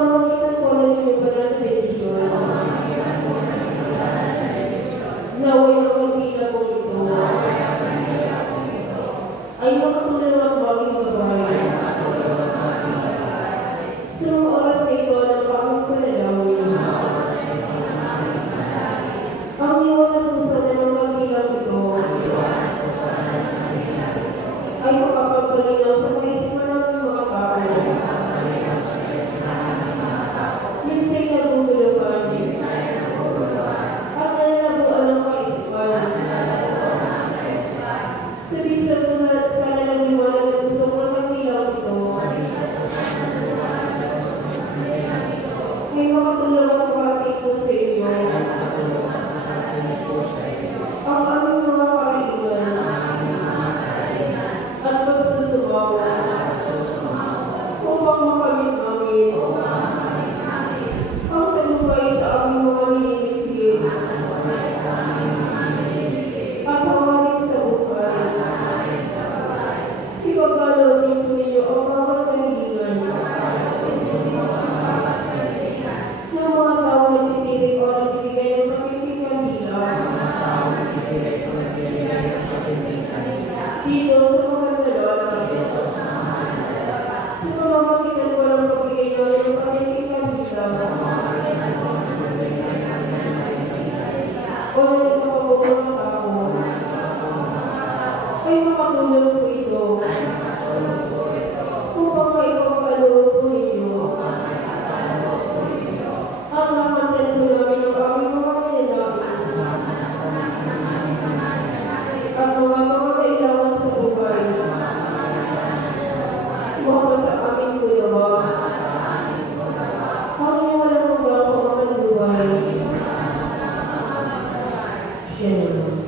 pamamagitan po ng inyong banal na benedisyon. Naway ang magpila po ito ay makatulong ng baging babae. Sa mga oras na ito ng pangong panalawin, ang iwan na pusa na ng magpilang ito ay makapagpalinaw sa kaisipan ng mga tao. Minsay naguguluhan at nalalabuan ng kaisipan. Sabi sana ng liwanag ng pusong ng magpilang ito ay makatulong ang parating po sa inyo. Ang aming mga kahilingan at pagsusumaw upang makamit namin ang tagumpay sa aming mga nililipid at pangalit sa buhay. Ipagkalo din po ninyo ang bawat kahilingan ng mga tao na titirik o nagbibigay ng pakikipagkandila dito sa mga dalawa. Sa pamamagitan ko ng pagbigay namin ng pakikipagkandila o ng ipapabukong ng tao ay makatulong po ito upang maipagkaloob po ninyo ang makamtan po namin ang aming mga kinanais at mga kailangan sa buhay. Mga sa aming kuyawa, aming walang hanggang pamamaluhay. Shalom.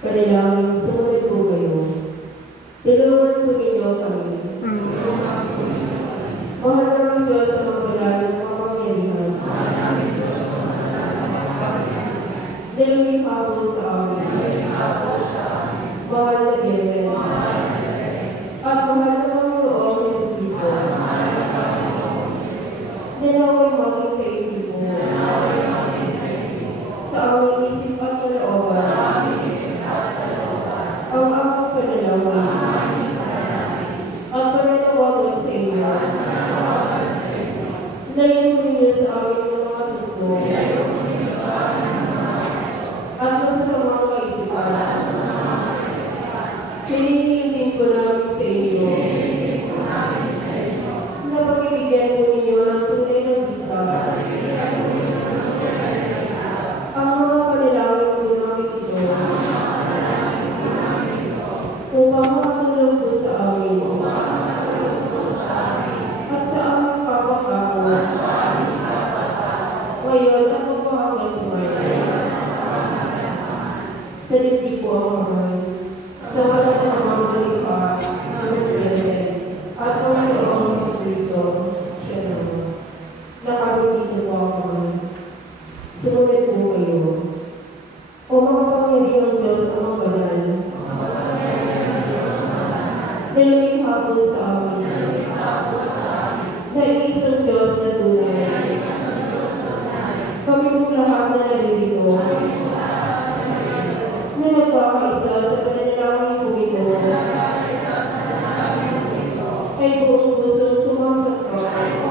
Panalangin, sumunod po kayo. Tulungan po ninyo kami. Mahal namin Diyos sa magbanal ng makapangyarihan. Dalawin po sa amin. Mahal na Biyernes. At mahal na Panginoong Jesucristo. Dalawin maging kaibigan mo. Sa aming isip at kalooban. Ang aming panalangin at pananawagan sa inyo na ninyo sa aming mga puso at masasamang kaisipan. Pinihingin ko namin sa inyo na pagbibigyan po ninyo ng tunay ng bisa ang mga panalangin po namin ito upang makatulong po sa amin at sa aming kapwa-kapwa ngayon at magpahanggang buhay. Sa dibdib po ang mahal, sa wala ng mga malikha ng Biyernes at Panginoong Jesucristo, siya naman. Nakabitito po ang mahal. Sumunod po kayo. O mga pangyarihang Diyos ang mga banal, dalawin hapon sa amin, na iisang Diyos na tunay. Kami pong lahat na nalilito, na nagkakaisa sa pananalangin po ito, ay buong pusong sumasakay,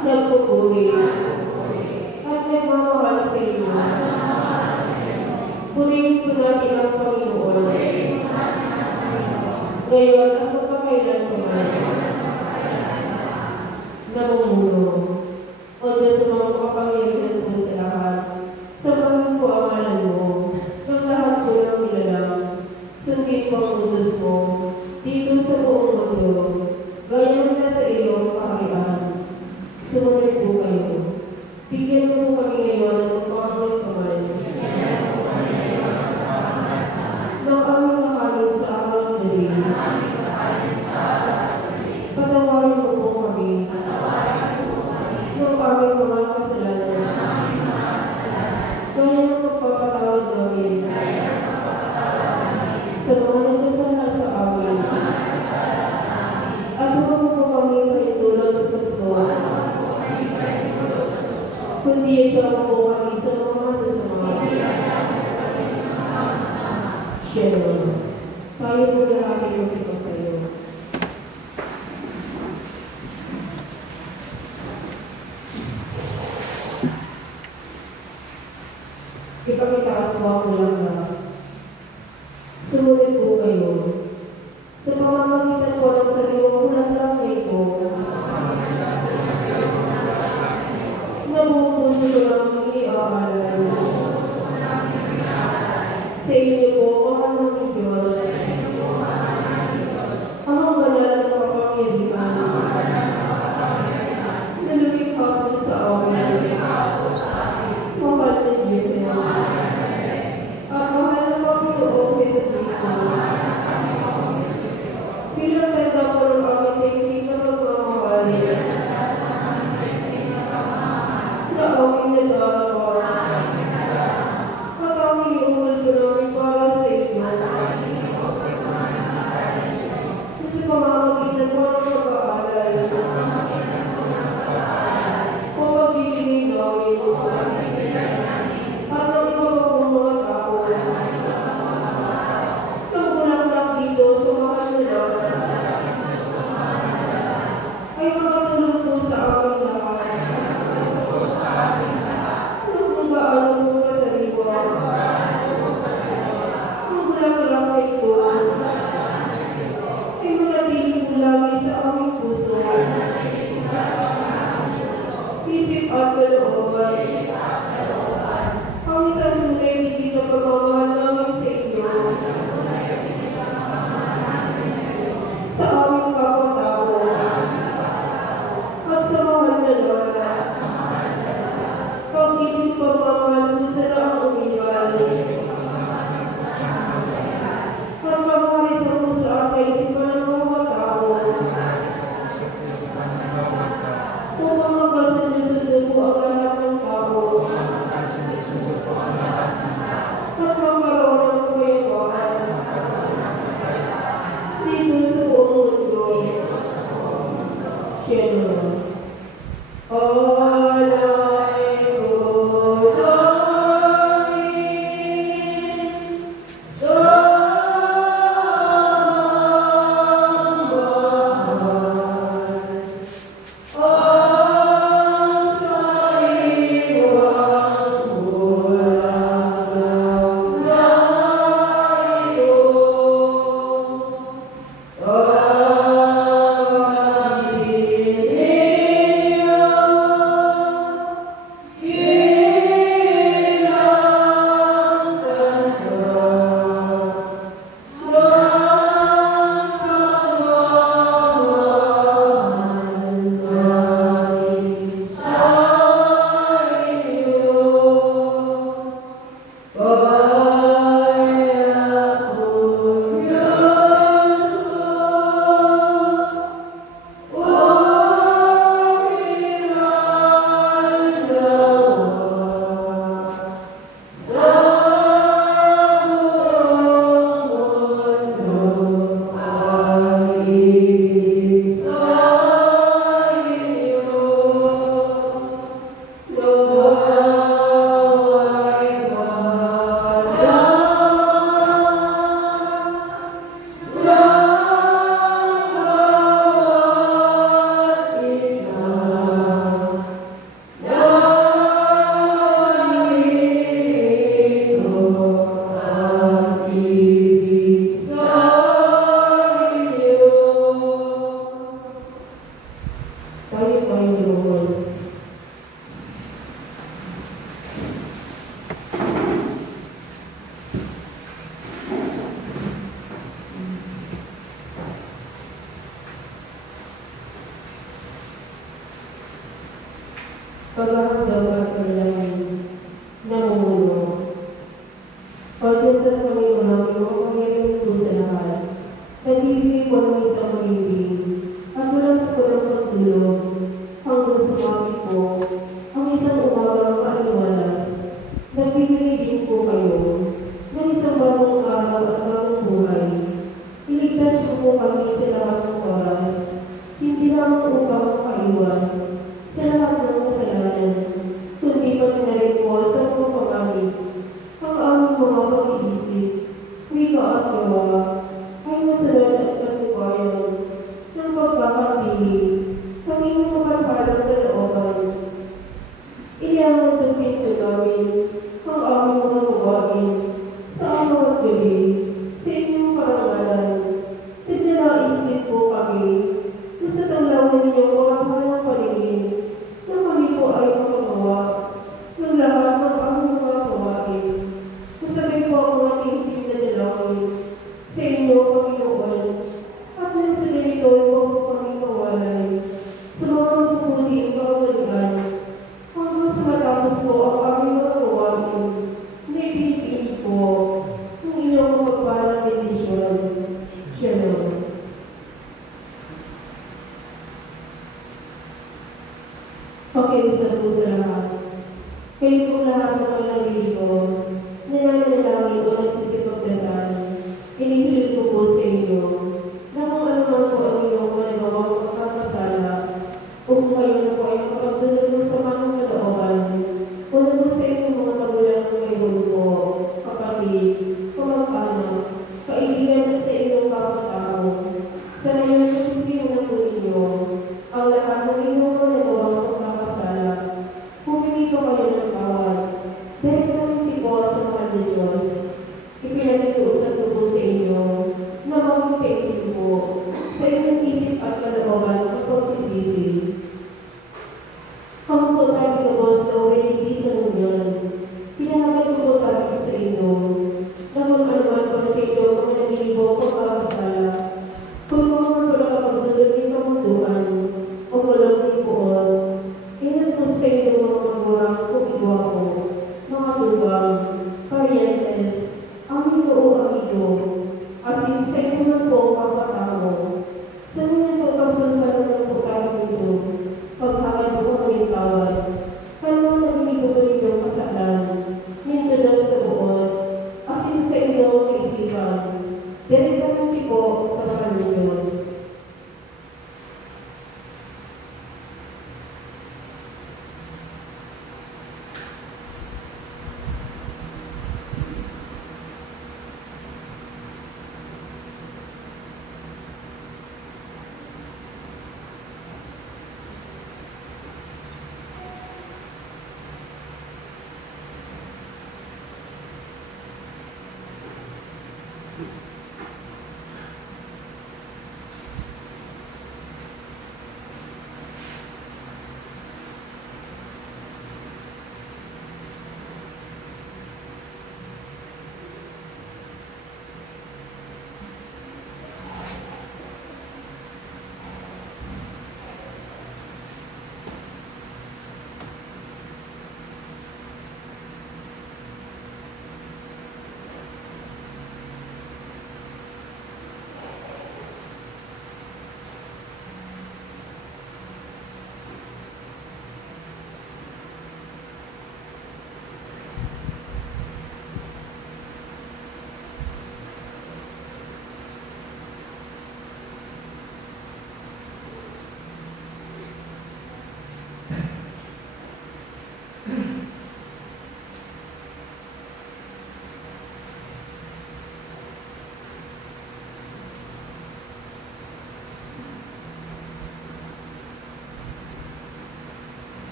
nagpupuri, at nagmamahal sa inyo. Purihin po natin ang Panginoon. Ngayon at magpakailan naman. Namumuno. O Diyos sa mga makapangyarihan po sa lahat. Samahan po ang ngalan mo. Ng lahat po ng nilalang. Sundin po ang utos mo. Dito sa buong mundo. Gayon na sa iyong kaharian. Sumunod po kayo. Bigyan mo po kami ngayon ng pangangay kamay. Ng aming nakaling sa aming galing. Patawarin mo po kami. Ng aming mga kasalanan. Kaya ng pagpapatawad namin. Sa mga nagkasala sa amin. At huwag mo po kami kaintulad sa puso. Kundi ito mo po kami sa mga masasama. Siya naman. Tayo po lahat ay magkita kayo. Ipagkitaas mo ako lang na sumunod po kayo. Sa pamamagitan po ng sariwang ulang-lang na ito, nabupuso ko lang iniaaral. Sa inyo po, o ng Diyos, paghahandog at kanilang namumuno. O Diyos at Panginoon, ang iyong kapangyarihan po sa lahat, nag-ibig po ng isang magiging, at walang sa walang pagdulog, hanggang sumapit po, ang isang umagang kaaliwalas. Nagbibigay din po kayo ng isang bagong araw at bagong buhay. Iligtas niyo po kami sa lahat ng oras, hindi lamang upang makaiwas sa lahat ng kasalanan, kundi pati na rin po sa mga pag-amig. Ang aming mga pag-iisip, wika at gawa, ay masalan at katibayan ng pagkakapili ng inyong mapagpalang kalooban. Iyangan tupin ko namin ang aming mga gawain sa araw at gabi sa inyong parangalan. Nagnanais din po kami na sa tanglawan ninyong mga parang paningin na kami po ay makagawa ng lahat ng aming mga gawain. Masabay po ang mga tingting na dalawin sa inyo, Panginoon, at nang sa ganito ay huwag po kami kawalay sa mga mabubuting kaugalian hanggang sa matapos po ang aming mga gawain na ipinipili po ng inyong mapagpalang bendisyon. Shalom. Pakiusap po sa lahat. Kayo po lahat ng mga dito, nananalangin o nagsisipagdasal, inihilid ko po sa inyo na kung ano man po ang inyong managawang magkakasala o kung kayo na po ay makapagdulog ng samang kalooban o na po sa inyong mga magulang ng may grupo, kapatid, kamag-anak, kaibigan at sa inyong kapatao. Sa ngayon kung na po ninyo ang lahat ng inyong managawang magkakasala, pumili ko kayo ng bawat dahil namin po sa mga Diyos.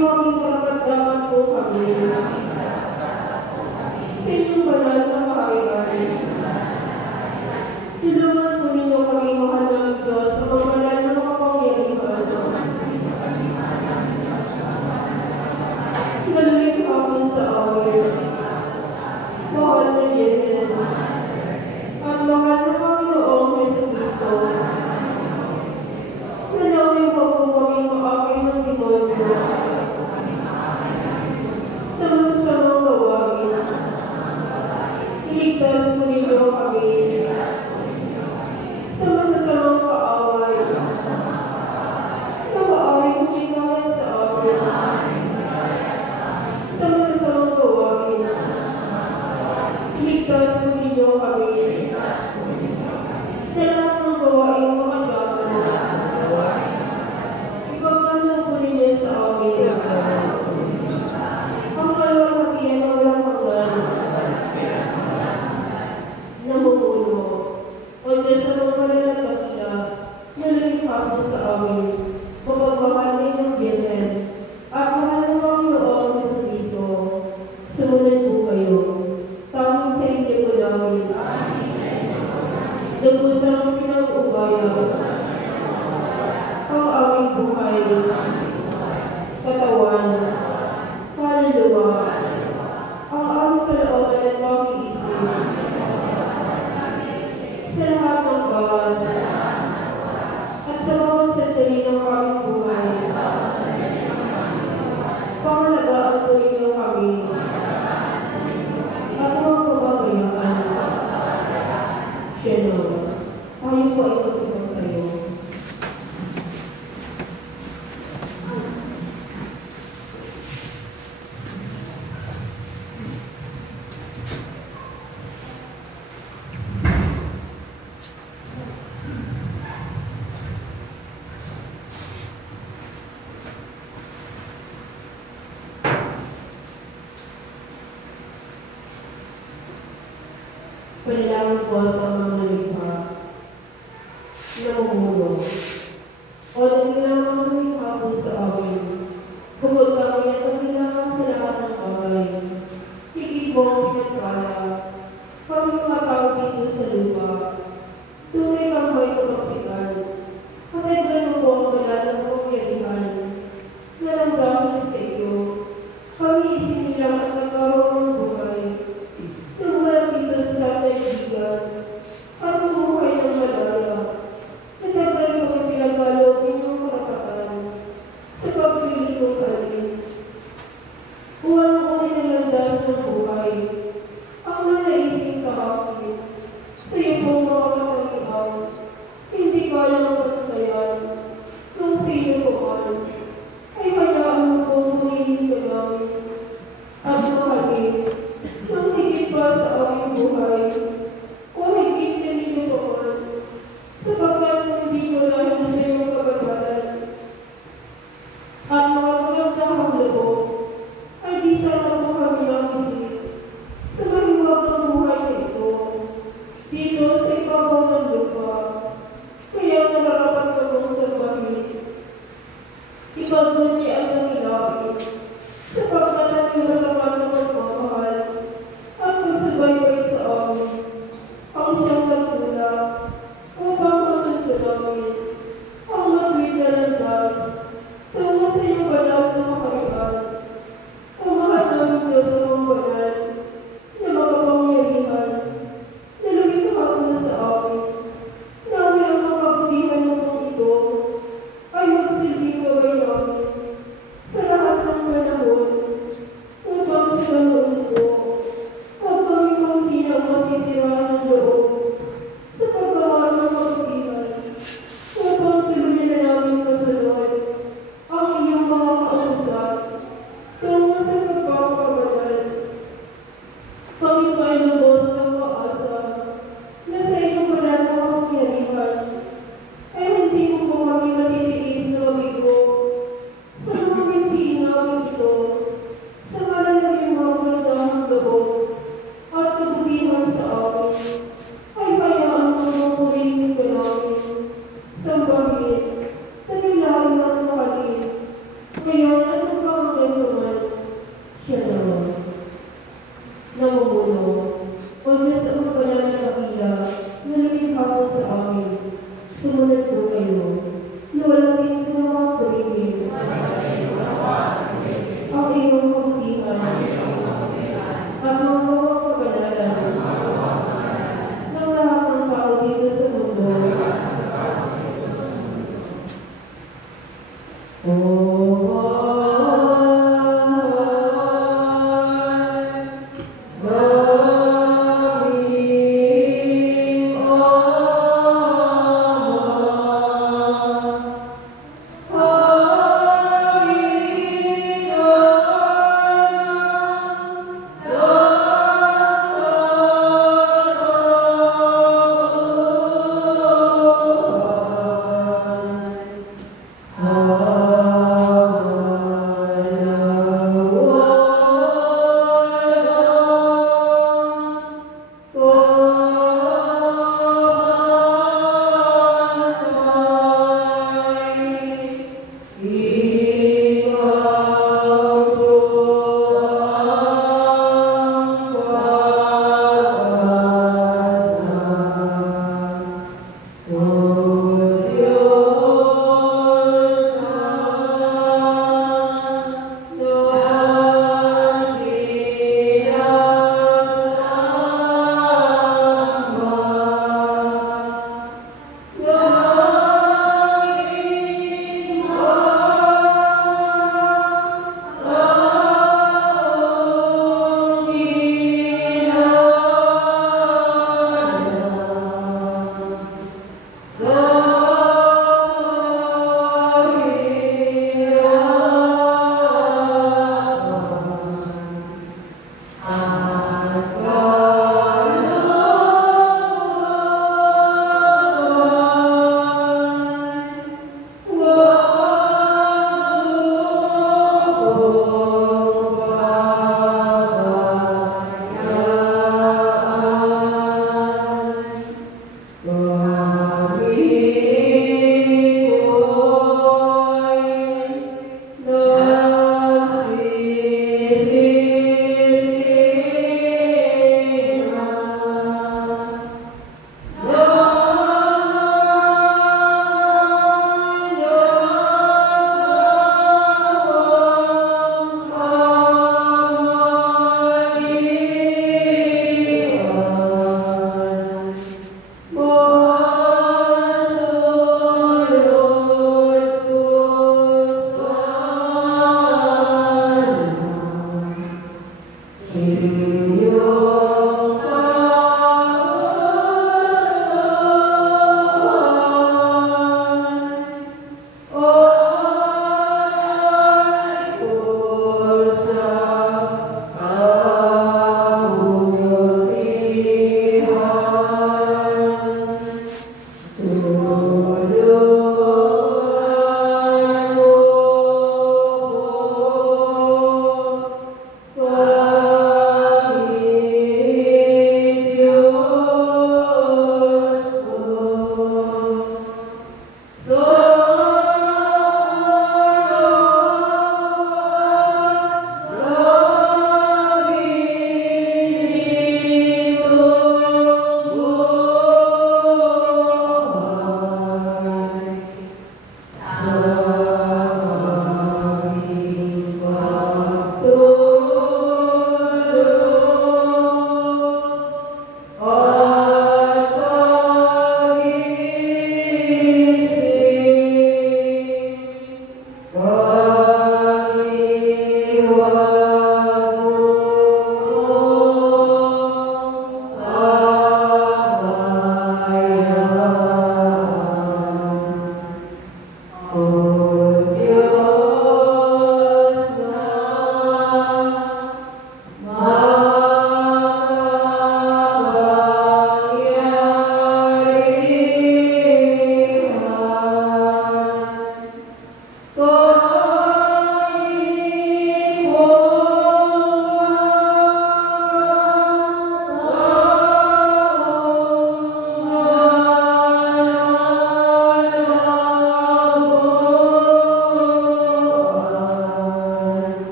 aming karapat-dapat po kami. Sa inyong banal na kaharian. Tulungan po ninyo kami, mahal ng Diyos, sa pagbanal na makapangyarihan. Nalulit ako sa awit. Mahal na Virgen. At mahal na Panginoong Jesucristo. Nanawin po po kami maakin ng demonyo. Sa masasamang gawain. Iligtas po ninyo kami. Sa masasamang kaaway. Na maaari kong pinaya sa amin. Sa masasamang gawain. Iligtas po ninyo kami. Sa lahat ng gawain mga diyano. Ipagmano po ninyo sa amin. Ang kalawang na walang hanggan. Namumuno. O Diyos sa mga malalang kapila, nalalingkap mo sa amin. Pagpagmahal ng Virgen. At mahal ng Panginoong Jesucristo. Sumunod po kayo. Tamang sa inyo po namin. Nagusang pinag-ubaya. Ang aming buhay. Katawan. Kaluluwa. Ang aming kalooban at pag-iisip. Sa lahat ng bawas. At sa mga sandali ng aming buhay. Pangalagaan po ninyo kami. At mga kababayaan. Shalom. Tayo po ay masipag tayo. Panalangin po sa mga likha. Namumuno. O naglalang ang likha po sa amin. Hugod kami at naglalang sa lahat ng bagay. Higit po ang pinagkala. Kami mga tao dito sa lupa. Tunay kang may kapagsikan. Kataglan mo po ang malalang kapangyarihan. Naramdaman sa iyo. Kami isinilang at nagkaroon ng buhay. Tumula dito sa kaibigan. At bumuhay ng malaya. Nagkakaroon ko ang pinagkaloob ninyong karapatan sa pagpili ng kanin. Huwag mo kami nalandas ng buhay. Ang nanaising kahapon. Sa iyo pong mga katangian. Hindi kaya ng patutayan. Kung sino ko man. Ay hayaan mo pong humihin ka namin. At mahalin. Nang higit pa sa aming buhay. O higit na ninyo pa man. Sapagkat hindi mo dahil sa iyong kabagalan. At mga magandang loob ay di sana po kami nakisip sa mahiwag ng buhay na ito. Dito sa ibabaw ng lupa. Kaya nararapat ka mong salbahin. Ipagod niya ang nangyayari. Sapagkat ang iyong naman ng magmamahal at magsubaybay sa amin.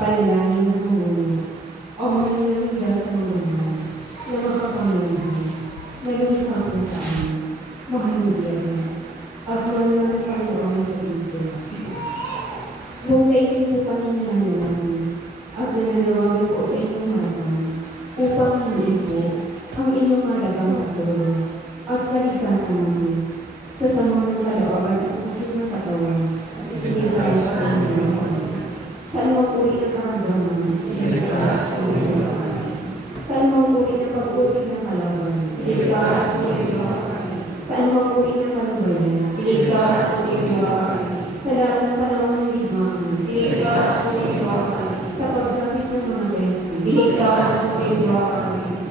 Panalangin ng Panginoon. O Manginoon Diyos ng Buhay, na makapangyarihan, na lumikha ko sa amin, mahalugyan, at manang Panginoon sa Kristo. Kung kayo po namin, at nananawagan po sa inyong harapan, upang hindi po ang inyong harapan sa tulong, at kaligtasan namin, sa samang kalooban at sa sakit ng katawan, sige tayo sa amin. Saan mo uli na karamdaman? Saan mo uli na pag-usig ng kalaban? Saan mo uli na kalagayan? Sa lahat ng panahon ng limahan, sa pagsakit ng mga testi,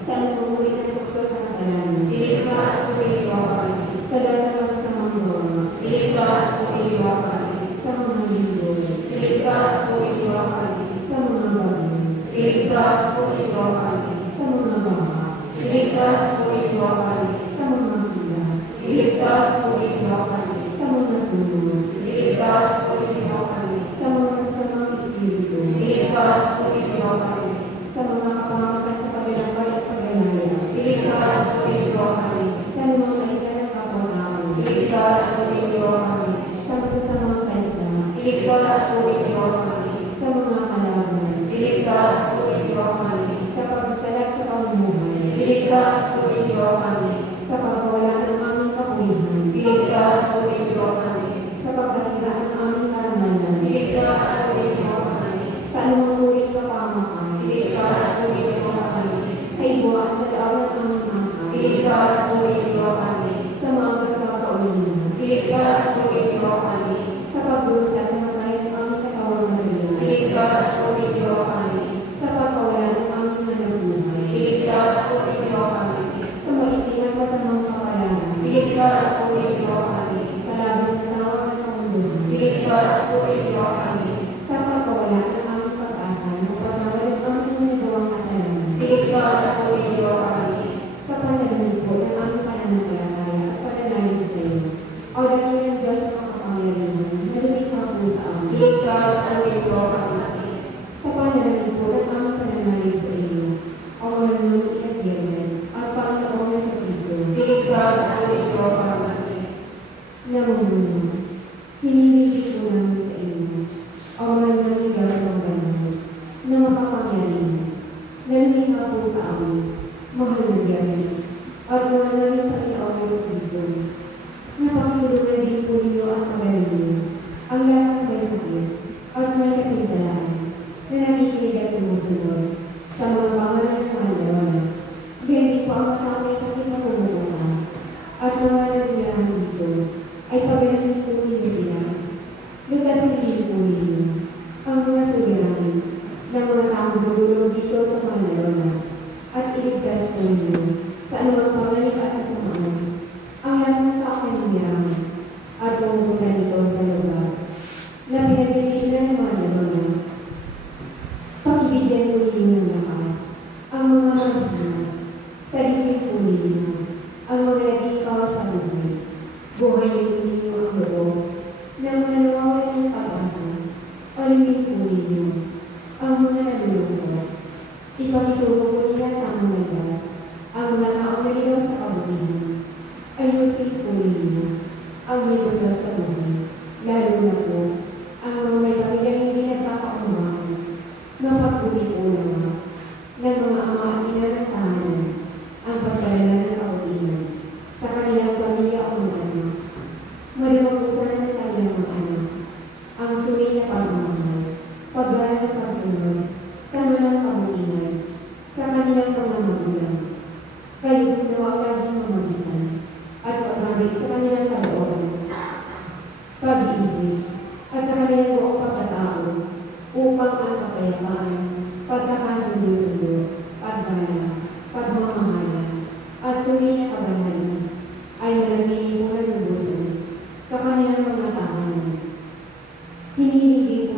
saan mo uli na tukso sa kasalanan, sa lahat ng masasamang gawa, sa mga linggo, sa mga bagay, sa mga baha, sa mga hila, sa mga sunod, sa mga sasamang espiritu, sa mga kapamakan sa kabilang at pagganaya, sa mga kailan ng kapwa-tao, sa masasamang salita, sa mga kalaban, sa pagsasalat sa pamumuhay, sa pagkawala ng aming kapulihan, sa pagkasira ng aming karamanan, sa anumang uri ng kapamakan, sa ibo at sa daaw ng aming angka, sa mga pagkakaulinan, sa pagdurusa ng mga tayo ng aming katawan ng Maria, sa pagkawala ng aming hanapbuhay, sa maitinang masamang kapalaran, sa labis na tawag ng Panginoon, sa pagkawala ng aming pag-asa ng pagkawala ng aming nagawang kasalanan, sa panalangin po ng aming pananampalataya at panalangin sa iyo. O dakilang ng Diyos na makapangyarihan, na lumikha po sa amin. Sa panalangin po ng aming panalangin sa iyo. O mananong inagyagan at Panginoon sa Kristo. Namumuno, hinihigit po namin sa iyo. O mananong Diyos ng banal, na makapangyarihan, na lumikha po sa amin. Mahal na Diyos, at mga namin Panginoon sa Kristo. Napakilulad din po ninyo ang kagaling niyo, ang lahat ng may sakit, at may kapisalaan, na nakikinig at sumusunod, sa mga pangalan ng kalagawan. Ganyan po ang mga may sakit na pumupunta, at mga nagulahan dito, ay pagalanin po ninyo sila. Lugasin din po ninyo, ang mga suliranin, ng mga taong gulong dito sa kalagawan, at iligtas po ninyo, sa anumang pangalan at kasamaan, ang lahat ng tao ay nangyaraman, at pumunta dito sa lugar, na pinagdesisyonan ng mga dalawa. Pakibigyan po ninyo ng lakas, ang mga mahina, sa dibdib po ninyo, ang mga nag-ikaw sa buhay. Buhayin po ninyo ang loob, na mga nawawalan ng pag-asa, palimin po ninyo, ang mga nalulungkot. Ipakitulong po nila sa mga nagbat, ang mga taong naligaw sa kabutihan. Ayusin po ninyo ang may gusal sa buhay, lalo na po ang mga may pamilyang hindi nagkakaumahan. Mapagpuli po naman ng mga ama at ina ng tahanan ang pagdalala ng kabutihan sa kanilang pamilya o mga anak. Marimagusan ng kanilang mga anak ang tuwing na pagmamahal, paggawa ng pagsunod, sa mga kabutihan, sa kanilang mga magulang. Kayo ginawa laging mamagitan at pagbalik sa kanilang kalooban, pag-iisip, at sa kanilang buong pagkatao upang ang kapayapaan, pagkakasundo-sundo, pagbala, pagmamahala, at tuloy na kabangalan ay manatili mo na lubusan sa kanilang mga tahanan. Hinihiling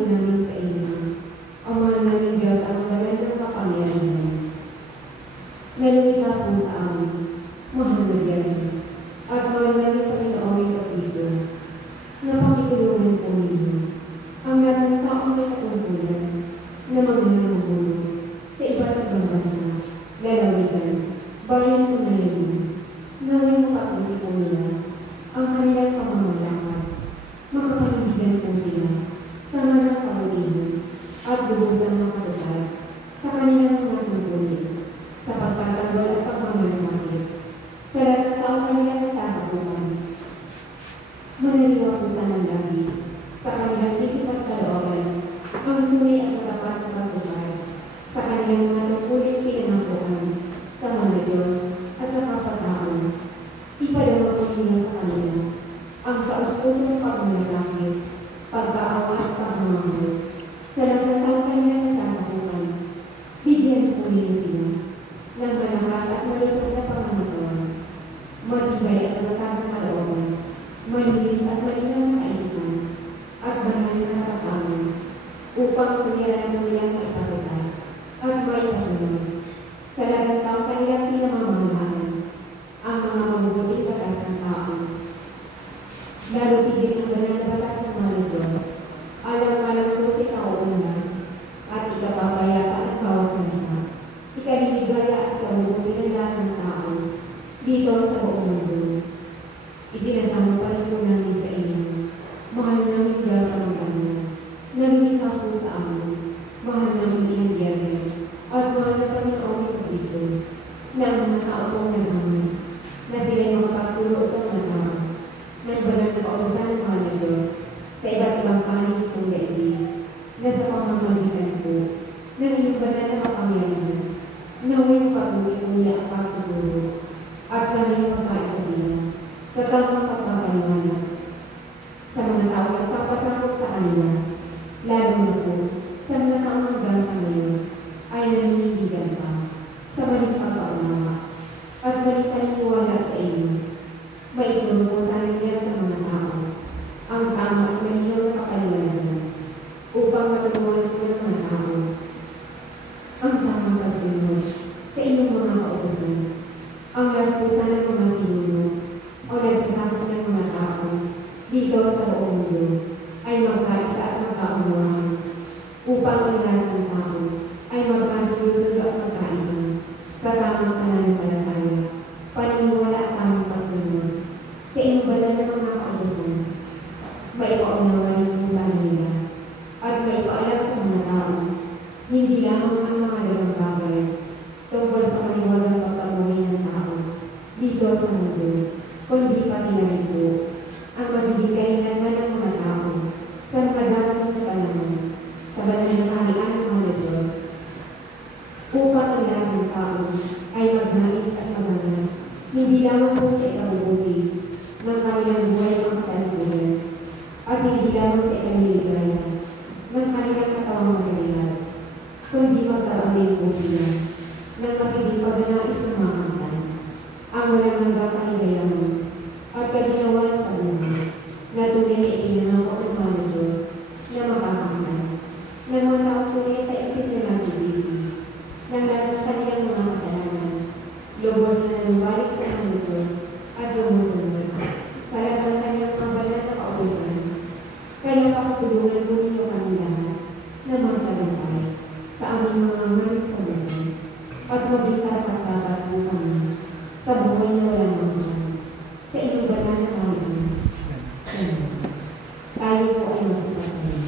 lubusang makatupad sa kanilang mga tungkulin, sa pagtatanggol at pagmamalasakit, sa lahat ng taong kanilang nasasakupan. Manaliwa po sanang lagi sa kanilang isip at kalooban ang tunay at matapat na pagtupad sa kanilang mga tungkulin pinangakuan sa mga Diyos at sa kapatao. Ipadama po niya sa kanila ang kaus-usong pagmamalasakit, pagkaawa at pagmamahal sa lahat ng taong kanilang nasasakupan. Bigyan po niya sila ng malakas at malusog na pangangatawan, matibay at matatag na kalooban, malinis at malinaw na kaisipan, at banal na katapangan, upang pagyaran ng nilang kaitakutan at may kasunod sa lahat ng taong kanilang pinamamahalahan ang mga mabubuting batas ng tao. Lalo tigil ang banal na batas ng mga Diyos, alam-alam ko si kauuna, at ikapapayapa at bawat bansa, ikaligaya at kabubuti ng lahat ng tao, dito sa buong mundo. Isinasama pa rin po namin sa inyo, mahal namin Diyos sa mga naminika po sa amin, mahal namin iyong Diyos, at mahal na Panginoon sa Kristo, na ang mga tao pong nalaman, na sila'y makapagtulo sa mga tao, nagbanal na kausan ng mahal na Diyos, sa iba't ibang panig ng daigdig, na sa pamamagitan po, ng iyong banal na kapangyarihan, nawin pag-uwi-uwi ang pagtuturo, at sa iyong pagkaisabihan, sa tamang pagpapaliwanag, sa mga tao at papasakot sa kanila, lalo na po, sa mga taong hanggang sa ngayon, ay naninigigan pa, sa maling pagkaunawa, at maling paniniwala sa inyo. Maitulong po sana niya sa mga tao, ang tama at malinaw na kapaliwanagan, upang matutunan po ng mga tao, ang tamang pagsunod sa inyong mga kautusan, ang lahat po sana ng mga pinuno, o nagsasakot ng mga tao, dito sa buong mundo, ay magkaisa at magkaunawaan, upang ang lahat ng tao ay magkasulo-sulo at magkaisa, sa tamang pananampalataya, paniniwala at tamang pagsunod, sa inyong banal na mga kautusan, maipaunawa rin po sa kanila, at maipaalam sa mga tao, hindi lamang ang mga dalang bagay, tungkol sa maniwalang pagkabuhay ng tao, dito sa mundo, kundi pati na rin po, ang magiging kailangan ng mga tao, sa nakadapat ng panahon, sa banal na kaharian ng mga Diyos, upang ang lahat ng tao ay magnais at maganap, hindi lamang po sa ikabubuti ng kanilang buhay ang kasalukuyan, at hindi lamang sa ikaliligaya ng kanilang katawang material, kundi magkaroon din po sila ng masiging pagnanais ng mga kamtan, ang walang hanggang kaligayahan at kaginawan sa buhay, na tunay na itinangaw ng mga Diyos na makakamtan, na mga taong tunay sa ipinanasibisi, ng lahat ng kanilang mga kasalanan, lubos na nabalik sa mga Diyos at lumusunod, sa lahat ng kanilang pambanal na kautusan. Kaya pakatulungan po ninyo kami lahat na magtagumpay sa aming mga manig sa buhay, at maging karapat-dapat po kami sa buhay na walang hanggan, sa inyong banal na Panginoon. Tayo po ay masipagay.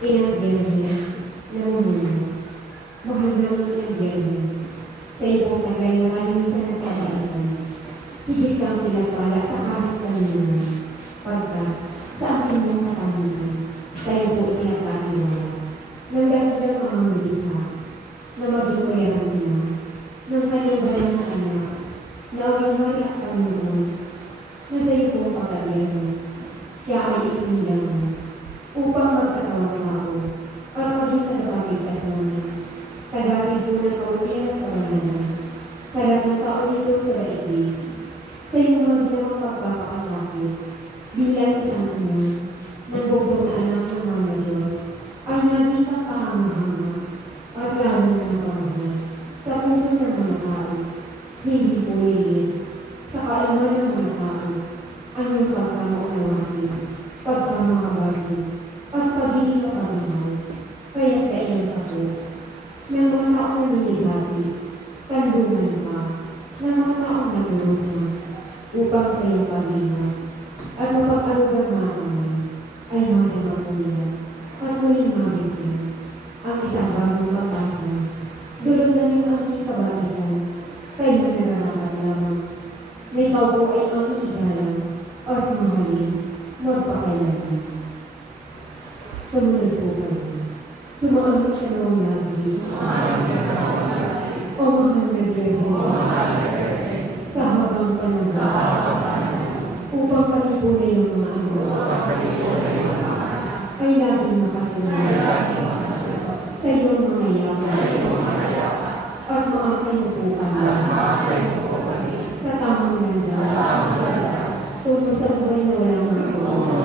Inang-inang namumuna, mahal naman inang-inang, sa iyong tagay na kalimisan ng kabaitan, higit kang pinagpala sa kahit kanina, pagka sa aking mong kapagitan, sa iyo po pinagpasimulan, nang dahil ng mga malika, na maging kuyahan sila, ng kanyang banal na anak, na ang mali at Panginoon, na sa iyo po sa pagkabihan, kaya ay isinilang, upang magkatawang tao, at maging katapagin kasalan, tagapin po ng kautihan at kabanalan, sa lahat ng tao nito sa daigdig, sa iyong mga ginawang pagpapakaswakit, bilang isang ina, ng bubong na anak ng mga Diyos, ang naging pahamahan, at lalo ng pamahal, sa puso ng mga tao, hindi po lilit, sa kaalaman ng mga tao, ang iyong pagkamaunawin, pagkamakabati, at pagiging kapamahal, kaya kailan ako, ng mga taong nilibati, tandungan ka, ng mga taong nagulusan, na ikaw po ay ang igalang at mahalin magpakailanman. Sumunod po kayo. Sumaamot siya ng labi. O mahal na Virgen, sa habang panahon, upang palipunin ng mga anak, ay laging makasunod sa iyong mga yaman at makakainupuan sa tamang landas tungo sa buhay na walang magpuan.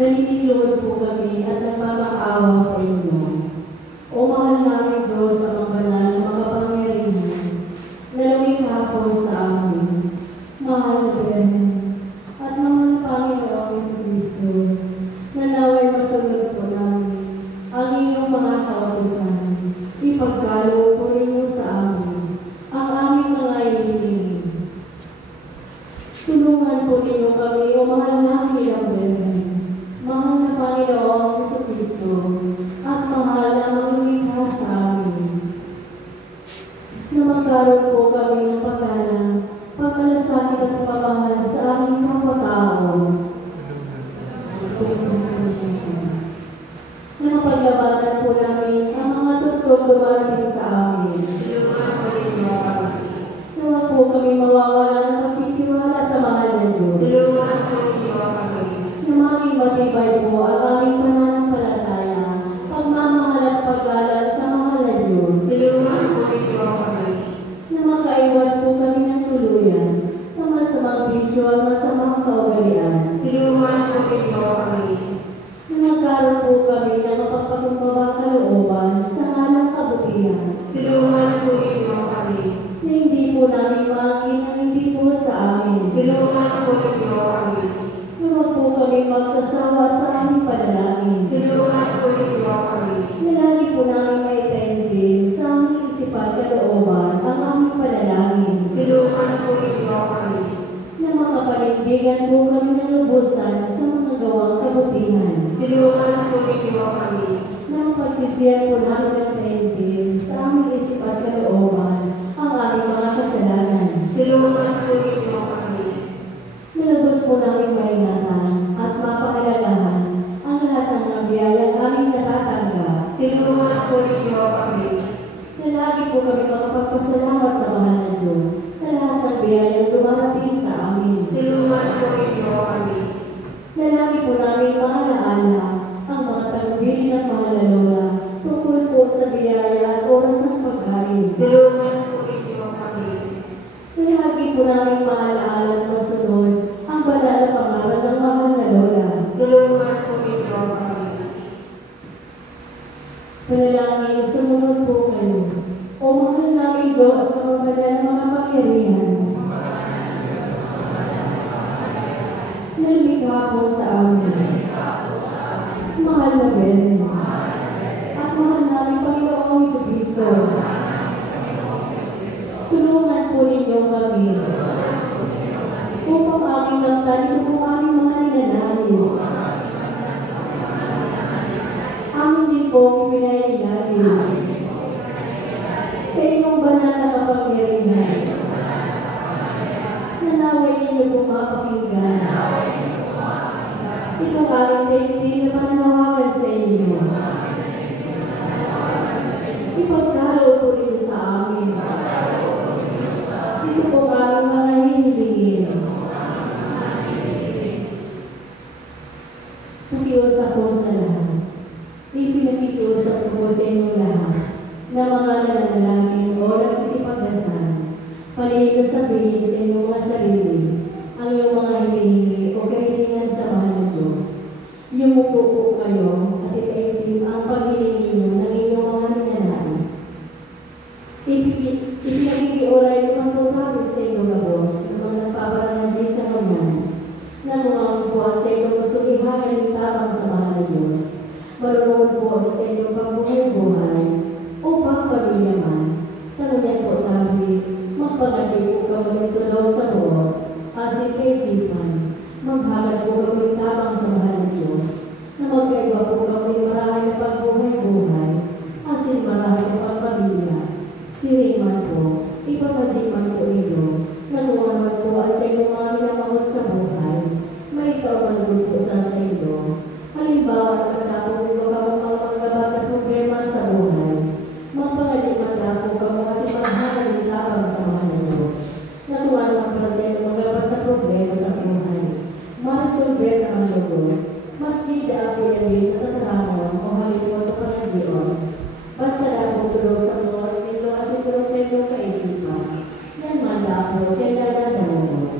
Naniniluhan po kami at nagmamakaawa sa inyo. O mahal namin Diyos sa mga banal na makapangyarihan na lumikha po sa amin. Mahal na Birhen at mga Panginoong Jesucristo, na naway masunod po namin ang inyong mga kautusan. Ipagkaloob po ninyo sa amin ang aming mga iniling. Tulungan po ninyo kami, o mahal namin ang Birhen, mahal na Panginoong Jesucristo, at mahal na maglumikha sa amin. Na magkaroon po kami ng pagkalang, pagkalasakit at pagmamahal sa aming kapwa-tao. Na mapaglabanan po namin ang mga tugsok dumarating sa amin. Na wag po kami mawawala ng pagtitiwala sa mahal na Diyos. Na maging matibay po ang aming pananampalataya, pagmamahal at pag-alala sa mahal na Diyos. Na makaiwas po kami ng tuluyan sa masamang bisyo at masamang kaugalian. Na magkaroon po kami ng mapagpakumbabang kalooban sa ngalang kabutihan. Na hindi po namin maangkin ang hindi po sa amin. Na wag po kami magsasawa sa aming panalangin. po ninyo kami. Na lagi po kami makapagpasalamat sa mahal na Diyos sa lahat ng biyayang dumarating sa amin. Tulungan po ninyo kami. Na lagi po namin maalaala ang mga tagubilin ng mahal na Lola tungkol po sa biyaya at oras ng pagkain. Tulungan po ninyo kami. Na lagi po namin maalaala at masunod ang banal na pangaral ng mahal na Lola. Tulungan po ninyo kami. Panalangin, sumunod po kayo. O mahal namin Diyos sa mga banal na mga pangyarihan. Nalimikha po sa amin. Mahal na Belen. At mahal namin Panginoong Jesucristo. Tulungan po ninyo kami. Upang aming nagtanin po aming mga ninanais. Amin din po ipinailalim. Sa inyong banal na kapangyarihan. Nanaway ninyo pumapakinggan. Ito aming daigdig na pananawagan sa inyo. Ipagkaloob po rin sa amin. Ito po aming mga hinilingin. Pakiusap po sa lahat. Ipinakikiusap po sa inyong lahat na mga nananalangin o nagsisipagdasal. Palilig na sabihin sa inyong mga sarili ang iyong mga hinihingi o kahilingan sa mahal ng Diyos. Yumupo po kayo at ipaitim ang paghilingi niyo ng inyong mga ninanais. Ipinakikiuray ko ang tutawid sa inyong labos ng mga nagpaparanadya sa ngayon na mga kuha sa inyong gusto ihahalin tabang sa mahal ng Diyos. Marunong po sa inyong pagbuhay-buhay upang pamilyaman. Sa ganyan po namin, magpagaling po kami tulong sa Lord, asin kaisipan, maghalag po kami tabang sa mahal ng Diyos, na magkaiba po kami marami na pagbuhay-buhay, asin marami na pagpamilya. Siriman po, ipapadiman po ito, nanuwanan po at sa inyong mga minamahal sa buhay, may kaumalunan po sa inyo. Halimbawa, nakatapos nito ka mga magbabat at problema sa buhay. Magpangaliman po ka mga kasi maghahalin tabang sa mga Diyos. Natuwa naman para sa inyo magbabat na problema sa buhay. Marasolver ang lugo. Mas di daapo yan din sa tatanganan o halimbawa sa Panginoon. Basta lang po tulong sa mga nito kasi tulong sa inyong kaisipan. Yan man daapo, yan dadadaan mo.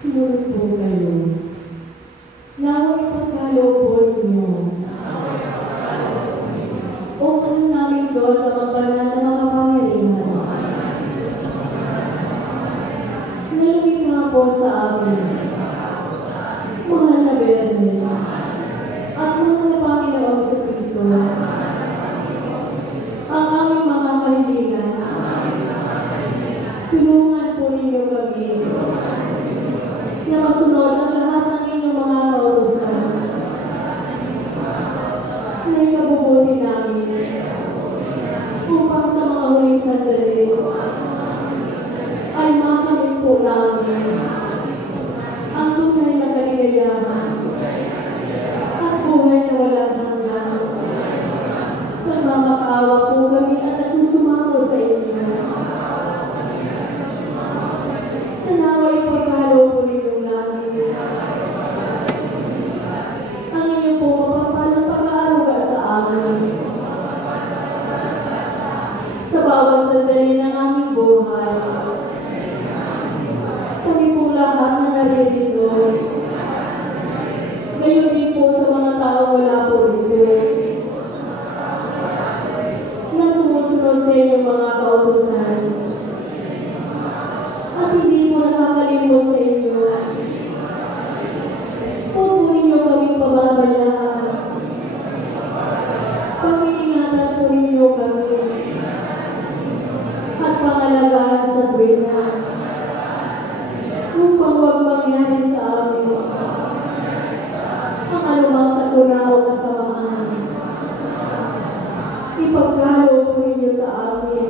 Sumunod po kayo. Naway pagkaloob po ninyo. O ano namin Diyos sa magbanal na mga pangyarihan. Nalimikha po sa amin. Mahal na Belen. At mahal na Panginoong Jesucristo. Ang aming mga kahilingan. Tulungan po ninyo kami. Na masunod ang lahat ng inyong mga kautusan. Na ikabubuti namin. Upang sa mga huling sandali ay makamit po namin Maawa po kami at nagsusumako sa inyo. Nawa'y pagkalo po ninyong langit. Ang inyo po mapapalang pag-aaruga sa amin. Sa bawat sandali ng aming buhay. Kami pong lahat na naririto. Ngayon din po sa mga tao wala po rito. Na sumusunod sa inyong mga kautusan. At hindi mo nakakalimot sa inyo. Pupunin niyo kaming pababayaan. Pag-iingatan po ninyo kami. At pangalagaan sa tuwina. Upang huwag mangyari sa amin. Ang anumang sakuna o kasamaan. Ipagkalo po ninyo sa amin.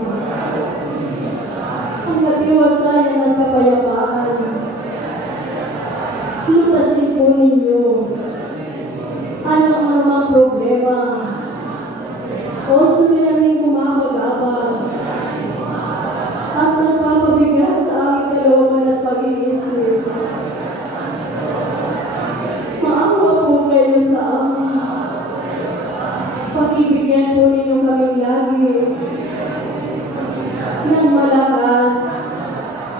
Ang natiwasayan ng kapayapaan. Lutasin po ninyo. Anong anumang problema. O suliraning kumamagabang. At nagpapabigat sa aming kalooban at pag-iisip. Maawa po kayo sa amin. Pag-ibigyan po ninyo kaming lagi. Nang malakas,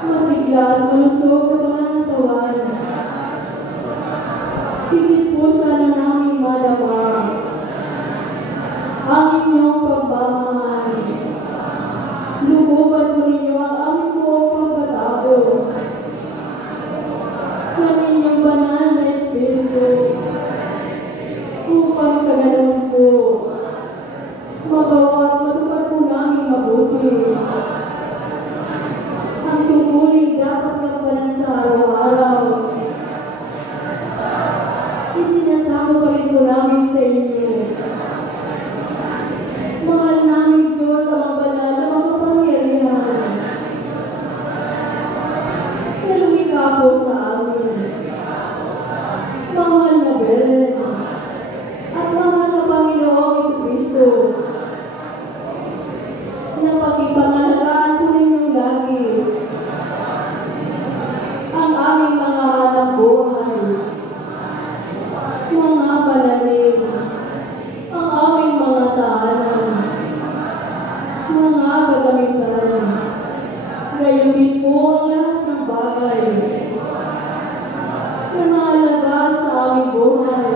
masigla at malusog na pangangatawan. Higit po sana namin madama ang inyong pagmamahal. Lukuban po ninyo ang aming buong pagkatao. Ng inyong banal na Espiritu. Upang sa ganun po, magawa at matupad po namin mabuti. Ang tungkulin dapat lampanan sa araw-araw. Isinasama pa rin po namin sa inyo. Mahal namin Diyos ang banal na makapangyarihan. Nalumika po sa amin. Mahal na Belen. At mahal na Panginoong Jesucristo. Na pagipangalagaan po ninyong lagi. Ang aming mga hanap buhay. Mga pananim. Ang aming mga tahanan. Mga gagamitan. Ngayon din po ang lahat ng bagay. Na mahalaga sa aming buhay.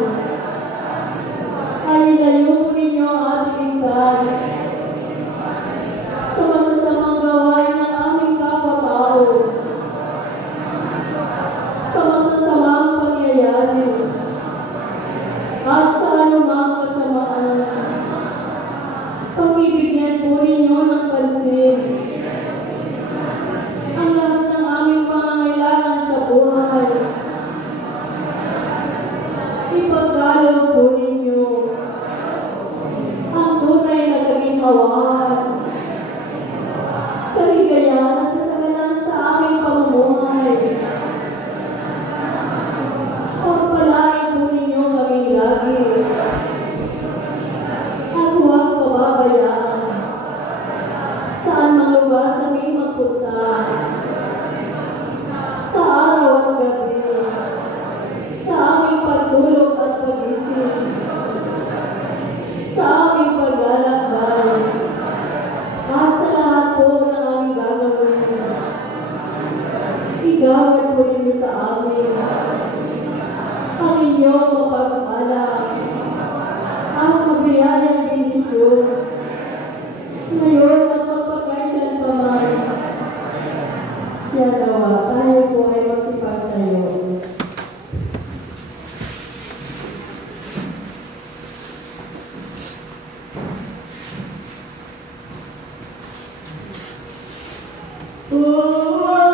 Ay ilayo po ninyo ang ating ligtas. Sa masasamang gawain ng aming kapwa-tao. Sa masasamang pangyayari. At sa anumang kasamaan. Pag-ibigyan po ninyo ng pansin. Ang lahat ng aming pangangailangan sa buhay. Ipagkalo po ninyo. Ang tunay na kaginhawaan. Kaligayahan at kasalanan sa aming pamumuhay. Pagpalain po ninyo kaming lagi. At huwag pababayaan. Saan mang lugar kami magpunta. Sa araw at gabi. Sa aming pagtulog at pag-isip. Sa aming paglalakbay. At sa lahat po na aming gagawin. Igawad po ninyo sa amin. Ang inyong mapagpalang. Ang mabiyayang bendisyon. Ngayon at magpagkailanpaman. Siya nawa, tayo po ay magsipagtayo. Oh, Lord,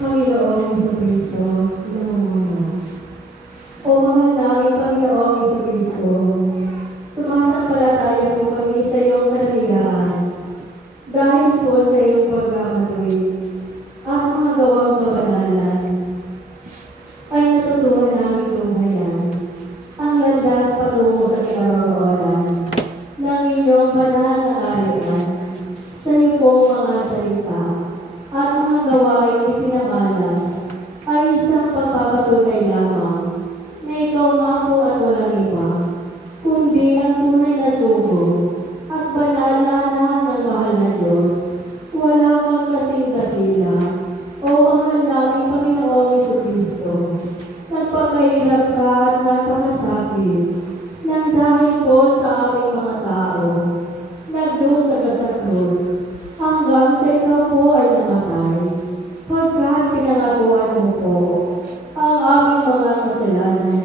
Panginoong Jesucristo, lumuna. O mahal namin Panginoong Jesucristo, sumasampalataya po kami sa iyong kadahilan. Dahil po sa iyong pagkamatid at mga gawang kabanalan, ay natutuhan namin tunghayan ang landas patungo sa kinaroroonan ng inyong banal na kaharian sa iyong pong mga salita at mga gawain ipinamalas ay isang pagpapatunay lamang na ikaw nga po at walang iba, kundi ang tunay na sugo at banal na anak ng mahal na Diyos. Wala kang kasing dakila, o mahal namin Panginoong Jesucristo, nagpakahirap ka at nagpakasakit, nang dahil po sa aming mga tao, nagdusa ka sa krus, hanggang sa ikaw po ay namatay, pagkat pinangakuan mo po ang aming mga kasalanan.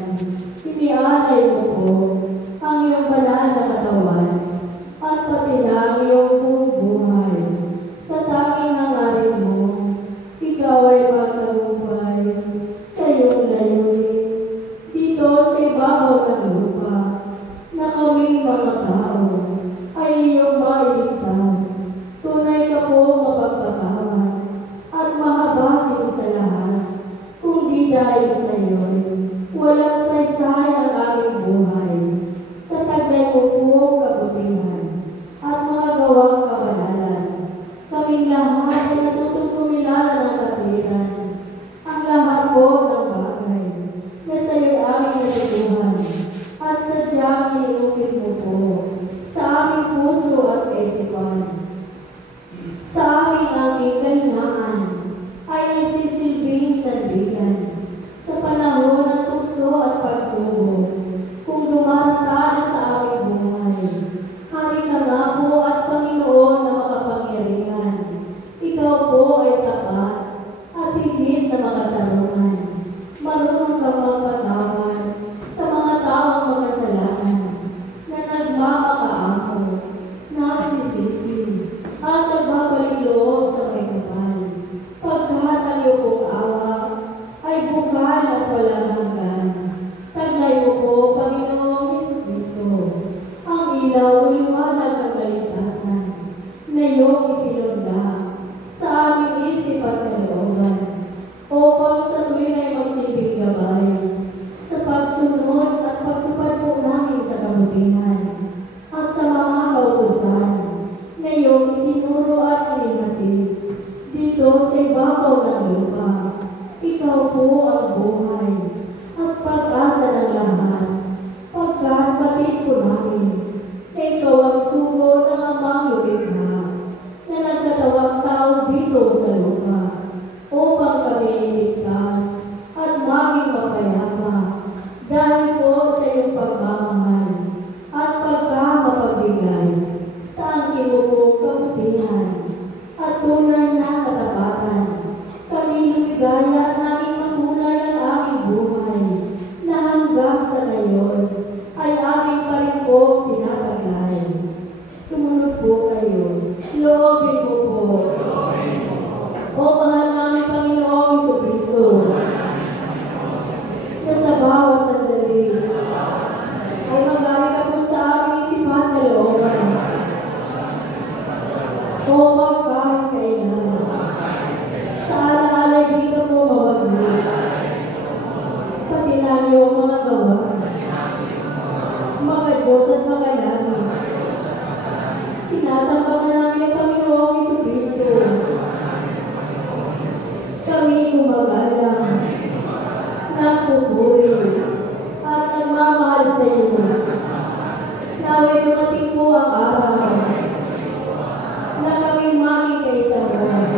Inialay mo po ang iyong banal na katawan at pati na ang iyong buong buhay. Sa tanging hangarin mo, ikaw ay magtagumpay sa iyong layunin dito sa ibabaw ng lupa, na kaming mga tao ay iyong mailigtas. Tunay ka po mapagpatawad at mahabagin sa lahat. Kung di dahil sa iyo, walang saysay ang aming buhay. Sa taglay mo po kabutihan at mga gawang kabanalan, kaming lahat ay natutong kumilala ng katiran. Ang lahat po ng bagay na sa iyo aming natutuhan at sadyang iniukit mo po sa aming puso at kaisipan. Sa aming kahinaan ay nagsisilbing sandigan sa panahon ng tukso at pagsubok. Kung dumarata sa aming buhay, hari ka nga po at Panginoon na makapangyarihan. Ikaw po ay tapat at higit na makatarungan. Marunong kang magpatawad sa mga taong makasalanan na nagmamakaamo, nagsisisi, at nagbabalik loob sa may kapal. Pagkat ang iyong pong awa ay bukal at walang hanggan. Taglay mo po, Panginoong Jesucristo, ang ilaw o liwanag ng kaligtasan na iyong ipinunda sa aming isip at kalooban, upang sa tuwing ay magsilbing gabay sa pagsunod at pagtupad po namin sa kabutihan at sa mga kautusan na iyong itinuro at inihatid dito sa ibabaw ng lupa. Ikaw po ang buhay at pag-asa ng lahat, pagkat batid po namin na ikaw ang sugo ng amang lumikha na nagkatawang tao dito sa lupa, upang kami iligtas at maging mapayapa dahil po sa iyong pagmamahal at pagkamapagbigay sa angkin mo po kabutihan at tunay na katapatan. Kami lumigaya at naging mahulay ang aming buhay na hanggang sa ngayon ay aming pa rin po tinataglay. Sumunod po kayo. Loobin mo po. O mahal namin Panginoong Jesucristo, na sa bawat sandali ay magaling ka po sa aming isipan na looban. O magkain kailangan. Sa alaala di ka po mawagli. Pati na niyong mga gawa, mga Diyos at mga langit. Sinasamba na namin ang Panginoong Jesucristo. Kami gumagalang, napupuri, at nagmamahal sa iyo. Naway dumating po ang araw na kami maging kaisawan,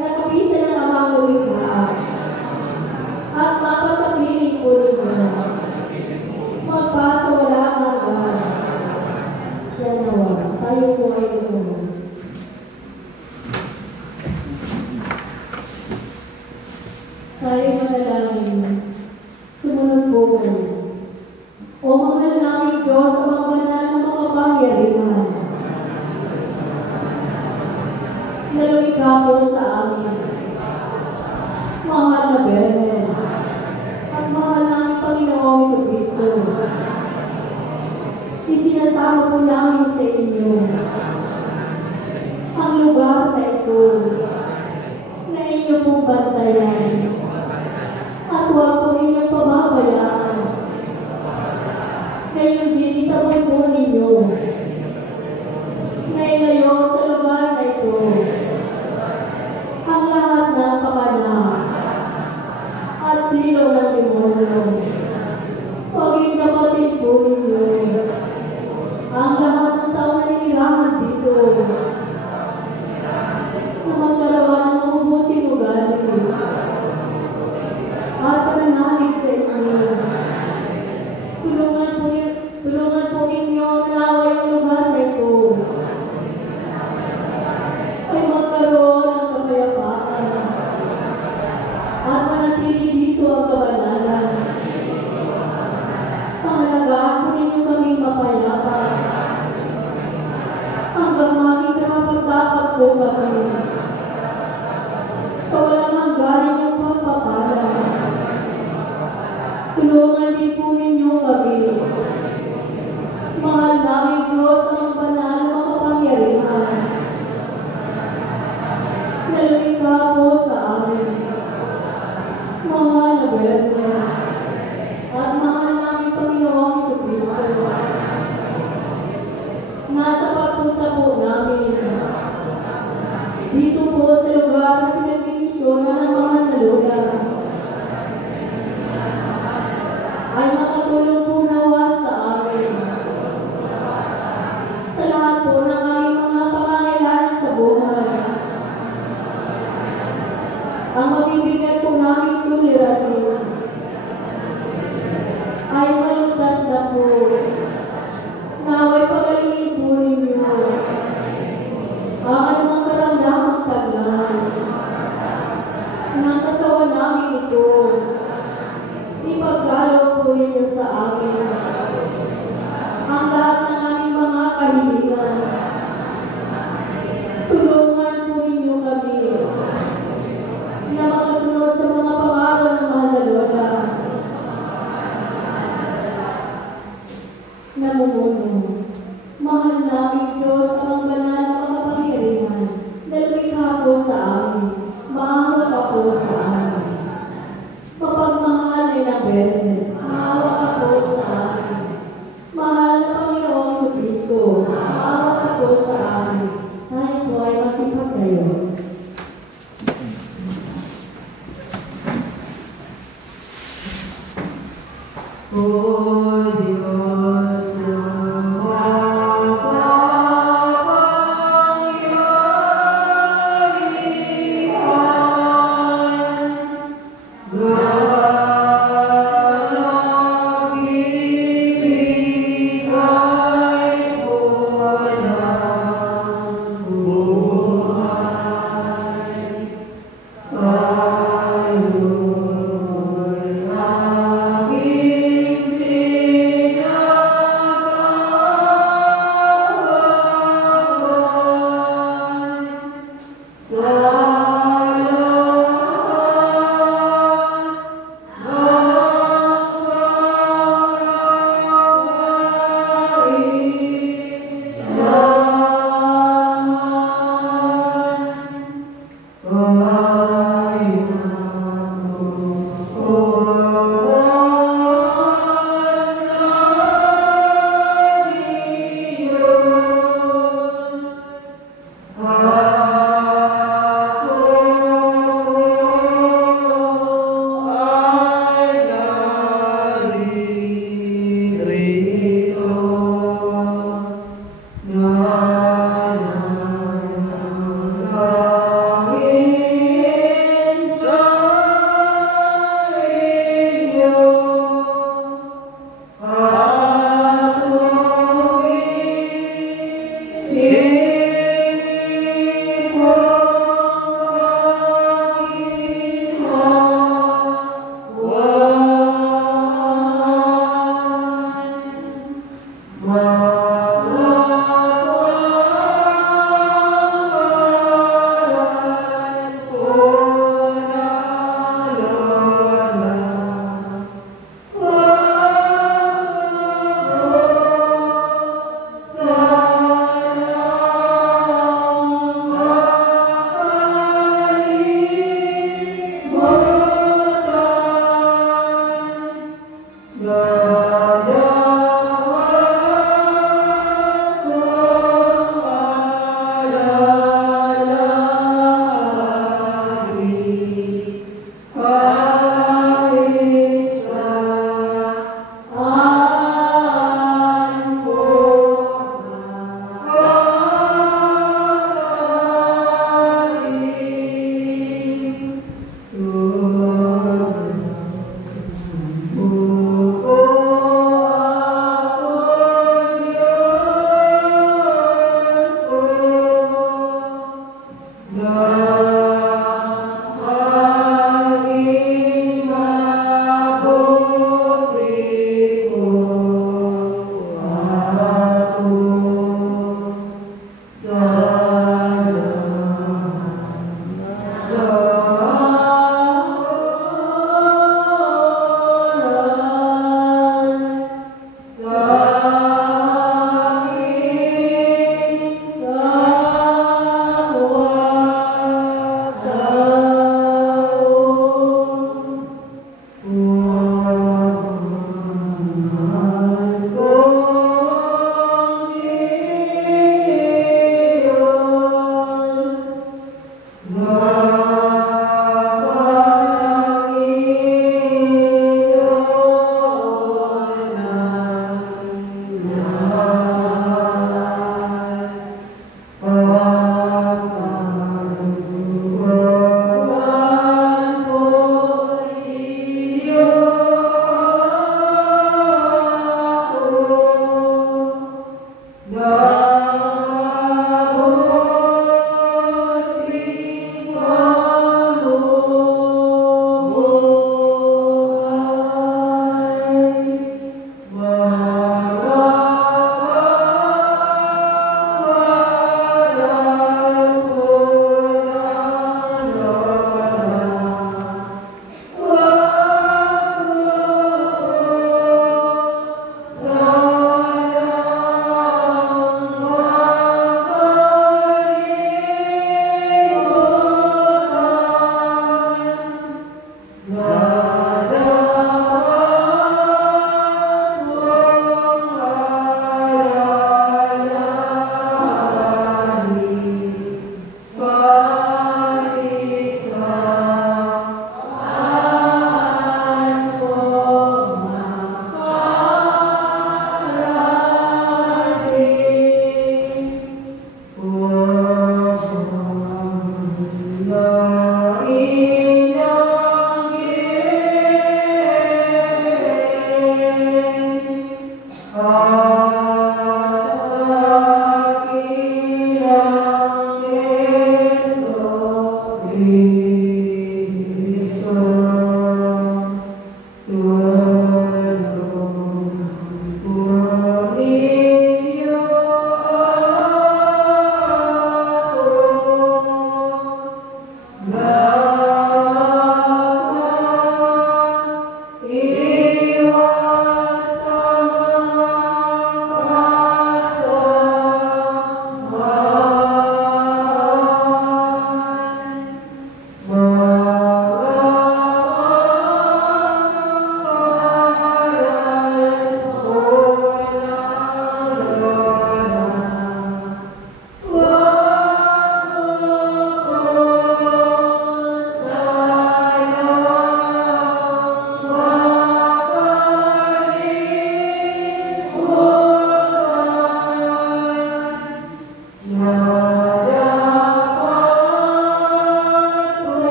nakapisa ng amang lumikha, at mapasapiling po ninyo, magpasawala ang agad. Yan nawa, tayo po ay naman. Tayo manalangin, sumunod po kayo. O mahal namin Diyos sa mga banal na makapangyarihan, na lumikha po sa amin Sinasama po namin sa inyo ang lugar na ito na inyo pong bantayan at huwag po ninyong pababayaan. Ngayon din itaboy po ninyo na ilayo sa lugar na ito ang lahat ng pakana at silaw ng demonyo. Paging kapatid po ninyo ang lahat ng tao na nilirahan dito na magkarawan ng mabubuting ugali at pananalig sa inyo. Tulungan po ninyo na naway ang lugar na ito ay magkaroon ng kapayapaan at manatili dito ang kabanalan. Pangalagaan po ninyo kami mapayapa hanggang makikapagdapat po kami sa walang hangganan ng pagpapala. Tulungan din po ninyo kami. Mahal namin Diyos ang banal na makapangyarihan. Nalika po sa amin. Mahal na Biyernes. At mahal namin Panginoong Jesucristo. Nasa pagpunta po namin dito po sa lugar na pinagdimisyonan ng mga naluga ay makatulong po nawa sa amin sa lahat po ng aming mga pangangailangan sa buhay. Ang mabibigat po namin suliranin ay malutas na po. Naway pagalingin po ninyo ang anumang karamdamang taglan ng katawan namin ito. Ipagdalaw po ninyo sa amin ang lahat ng aming mga kahilingan. Tulungan po ninyo kami na makasunod sa mga pangako ng mahal na Lola. Namumuno, mahal namin Diyos ang banal na makapangyarihan na lumikha po sa amin, maawa ka po sa amin. Mapagmahal ay ng Biyernes, maawa ka po sa amin. Mahal na Panginoong Jesucristo, maawa ka po sa amin. Tayo po ay masipag kayo. O Diyos na Amen.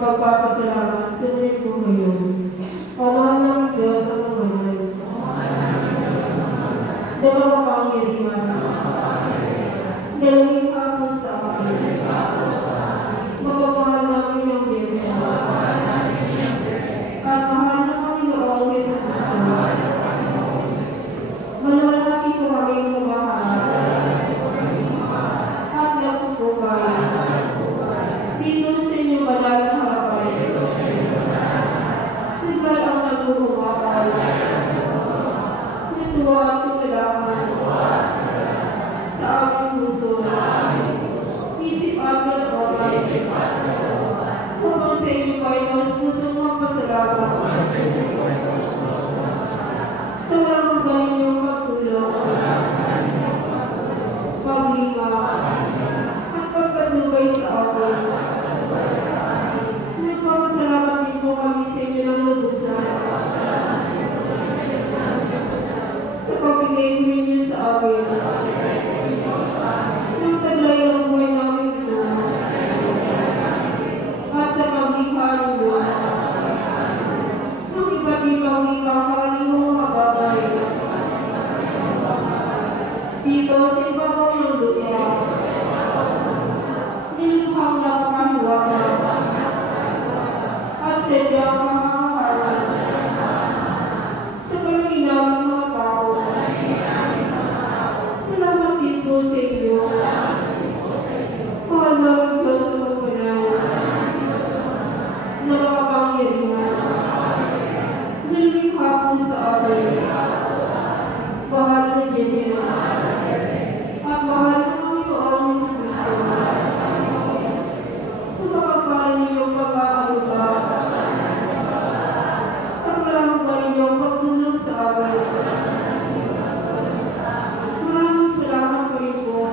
Pagpapasalamat sa inyo po ngayon. Pawaan ng Diyos sa mga ngayon. Dalawa kapangyarihan. Dalawin ako sa akin. Magpapahal namin yung Diyos. At mahal na kami noong Diyos sa Kristo. Malalaki ko kami kumahal. At nagpupukay. Dito sa inyong banal na harapan. Tignan ang naghuhumakal. Ito tuwa at kagalakan sa aming puso, isip at kalooban, upang sa inyo ay mas pusong magpasalamat sa walang magaling niyong pagtulong, paglima, at pagpatnubay sa akin. Nagpapasalamat din po kami sa inyo ng lubusan sa pagbigay ninyo sa akin ng taglay ng buhay namin ito at sa paglikha ninyo ng iba't ibang karaniwang mga bagay dito sa ibabaw ng lupa, nilukhang napakahiwaga at sadyang makakaharas sa palagay namin mga tao. Salamat din po sa inyo, mahal namin Diyos sa magpanay na makapangyarihan, nilikha po sa amin, mahal na ganyan, at mahal na Panginoon sa Kristo. Sa makapal niyong pag-aaruga at maramdaman niyong pagtulong sa amin. Maraming salamat po rin po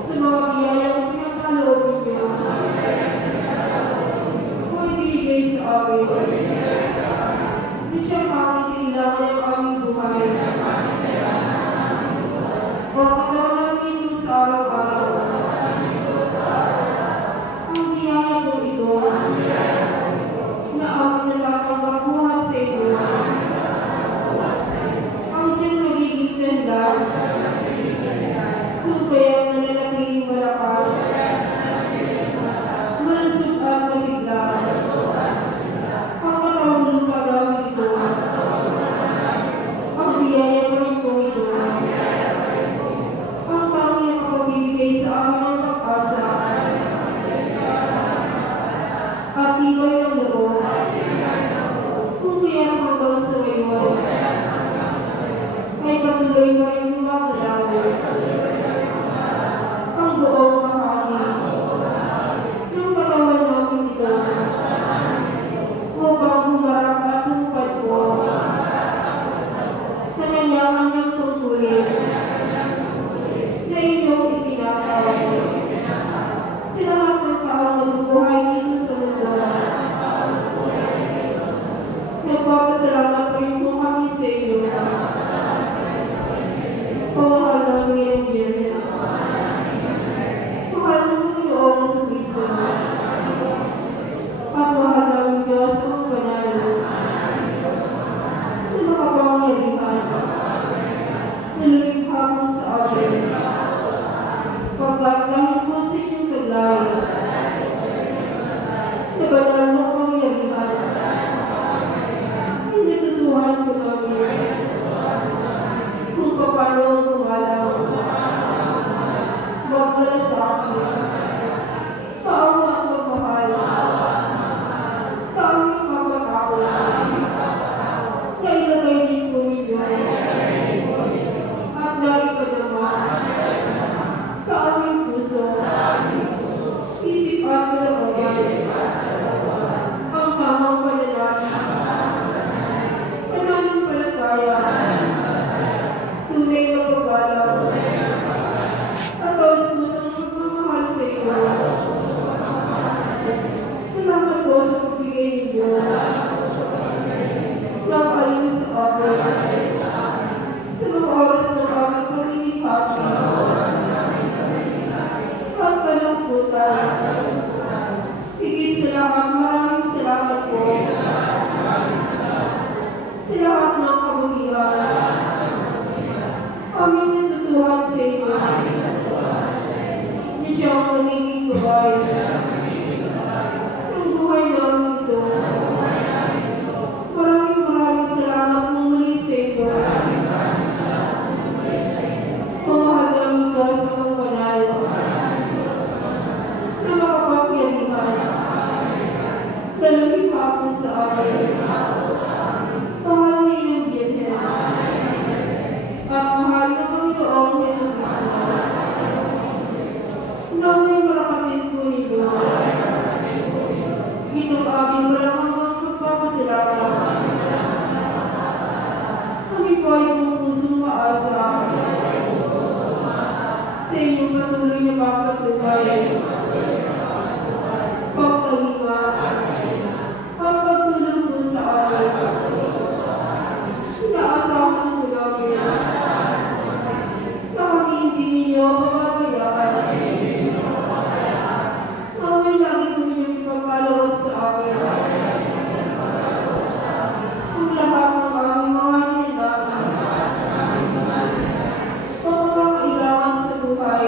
sa mga biyayang pinakaloob niyo kung ibinigay sa amin. Di siya kailangan ng aming buhay o katawan ninyo sa araw-araw. Ang biyaya po ito na aming natatanggap buhat sa inyo, ang siyang nagiging ganda kung kayang nananatiling malakas, malusog at masigla. Ang katawang lupa namin ito, ang biyaya po rin po ito, ang tanging makapagbibigay sa amin ng pag-asa at tibay ng loob, kung kaya hanggang sa ngayon ay patuloy pa rin lumakalaw ang buong bahagi ng katawan namin ito upang humarap at humupad po sa kanyang tungkulin na inyong itinakaw. Sa lahat ng taong nabubuhay dito sa mundo, nagpapasalamat rin po kami sa inyo. O mahal ng Panginoon, mahal ng Panginoon sa Kristo, at mahal ng Diyos ang banal na makapangyarihan, nilulikha mo sa akin, pagkakahit mo sa inyong taglay, sa banal na kapangyarihan, hindi tutuhan ko namin kung paano ang gumalaw, magdala sa akin, paawa at magmahal, sa aming pagkakao, na ilagay din po ninyo, at naipadama sa aming puso, isip at kalooban, ang tamang panalangin, pananampalataya, tunay na paggalaw, at taus-pusang pagmamahal sa iyo. Salamat po sa pagbigay ninyo ng alin sa akin sa mga oras ng aming paghihihapi at kalungkutan. Higit sa lahat, maraming salamat po sa lahat ng kabutihan buhay kong pusong maasa sa inyong patuloy na pagpatubay, pagkalinga, pagpagtulong po sa akin. Inaasahan ko namin na kami hindi ninyo papabayaan. Naway lagi ko ninyong ipagkalawag sa akin. Ang lahat ng aming mga nilalang, pagkakailangan sa buhay,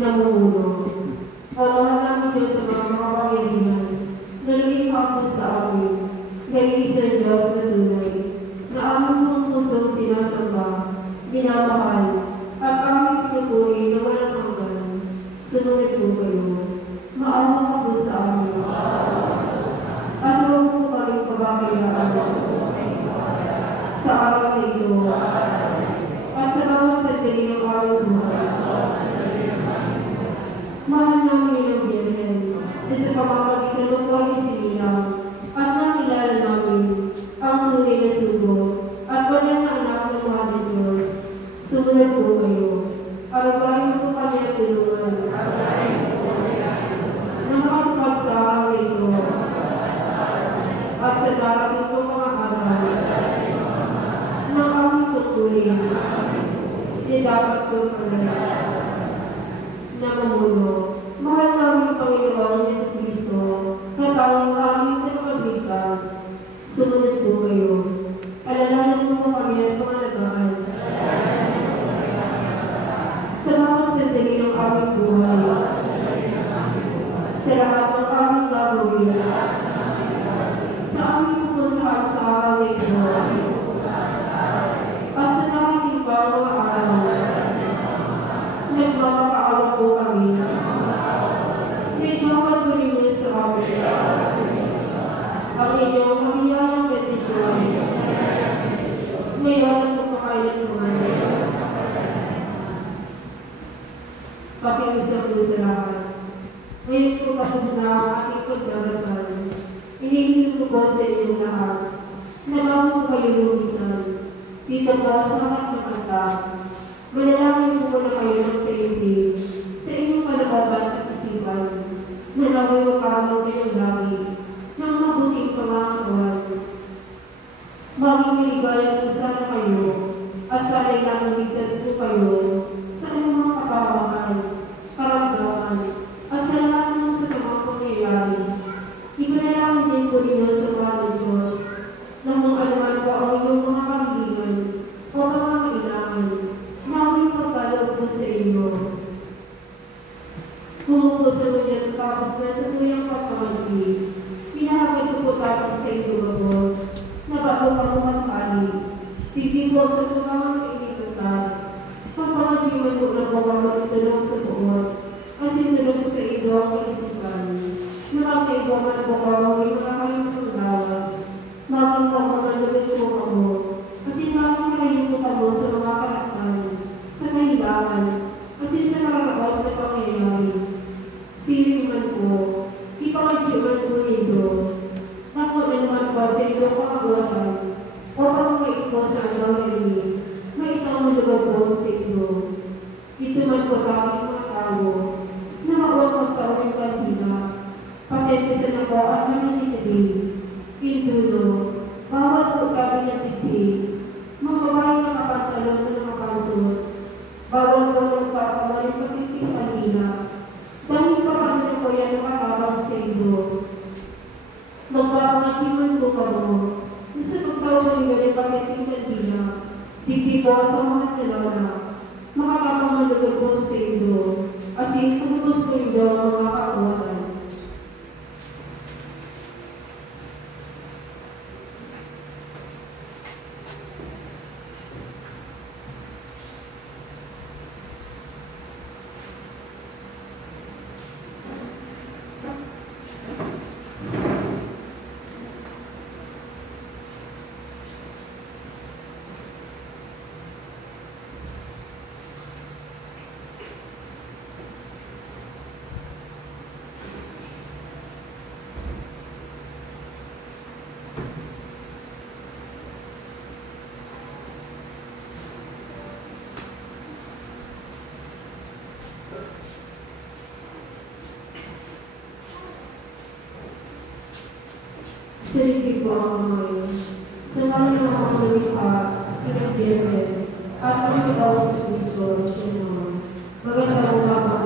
namumuno. O mahal namin Diyos sa mga makapangyarihan, na naging hapon sa amin, nag-iisang Diyos na tunay, na aming mga pusong sinasamba, minamahal, at aming pinupuri na walang hanggan. Sumunod po kayo. Maawa ka po sa amin. At huwag po kaming pabakayaan sa araw na ito. At sa bawat sandali ng araw buhay. Mahal namin ang Birhen, na sa pamamagitan ng buhay sinilang, at nakilala namin ang tunay na sugo, at walang na anak ng mahal na Diyos. Sumunod po kayo. Araw-araw po kami ang tulungan. Na makatupad sa araw na ito. At sa darating po mga araw. Nang aming tutuloy. Di dapat po paglalaan. Namumuno. Mahal namin Panginoon Yesu Cristo, na tawang aming tagapagligtas. Sumunod po kayo. Alalahanin mo kami at pangalagaan. Sa mga sandali ng aming buhay. Sa lahat ng aming gagawin. Sa aming pupuntahan sa araw na ito. At sa nakikinig pa ang mga araw. Nagmamakaawag po kami. Nagmamagulin niyo sa amin. Ang inyong kamiyayang petityon. Ngayon ang pagkakailan naman. Pakiusap po sa lahat. Ngayon po tapos na ang ating pagdarasal. Inihiling ko po sa inyong lahat. Na bago po kayo lumisan. Dito po sa lahat ng kanta. Manalangin po na kayo ng taimtim sa inyong kalooban at isipan. Nalaway mo kamang kanyang lagi ng mabuting pangangalawan. Maging maligaya po sana kayo at sana'y nakagigtas po kayo sa inyong mga kapahaman, karamdaman, at sa lahat ng sasamang pangyayari. Ipanalangin din po ninyo sa mga ng Diyos na kung anuman po ang inyong mga kahilingan o pangangailangan. Naway pagkaloob po sa inyo. Kung po sa mga tapos na sa tuyang pagkamali, pinahagad ko po tapos sa inyo babos, na bago pa pumatali. Tigil po sa tumangang kainitutan. Pagpamagiman po na pagpapag tulong sa buwan, kasi tulong sa inyo ang kaisipan. Nakakaibaman po ka may mga kayong paglawas. Maging po mamalagay po ako, kasi maging kayo po kamo sa mga karaktan. Sa kailangan, kasi sa nakakaot na pangyayari. Siling man po, ipakagiman po nito. Nakunan man po sa ito pakabuatan, o pangkait po sa agaw na ini, maitang malubag po sa ito. Ito man po bakit mga tao, na mauwag magkaon ng kantina, patentisan na po at maninisabi. Pindulo, bawat po kami ng titig, magbabayin na kapantalon na makasot. Bawal po magpapamaling patitig kanina. Dahil pa kami na po yan makakabang sa iyo. Magpapangasiman po kamo. Nasa pagtawag nyo rin patitig kanina. Tigdi po sa mga talana. Makakapamalagod po sa iyo. Asin sa mutos po yung daw ang mga kaawatan. Silipin po ang ngayon. Sa mga mga lumikha, pinagbiyahin, at mga tawag sa Diyos, siya naman. Magandang umaga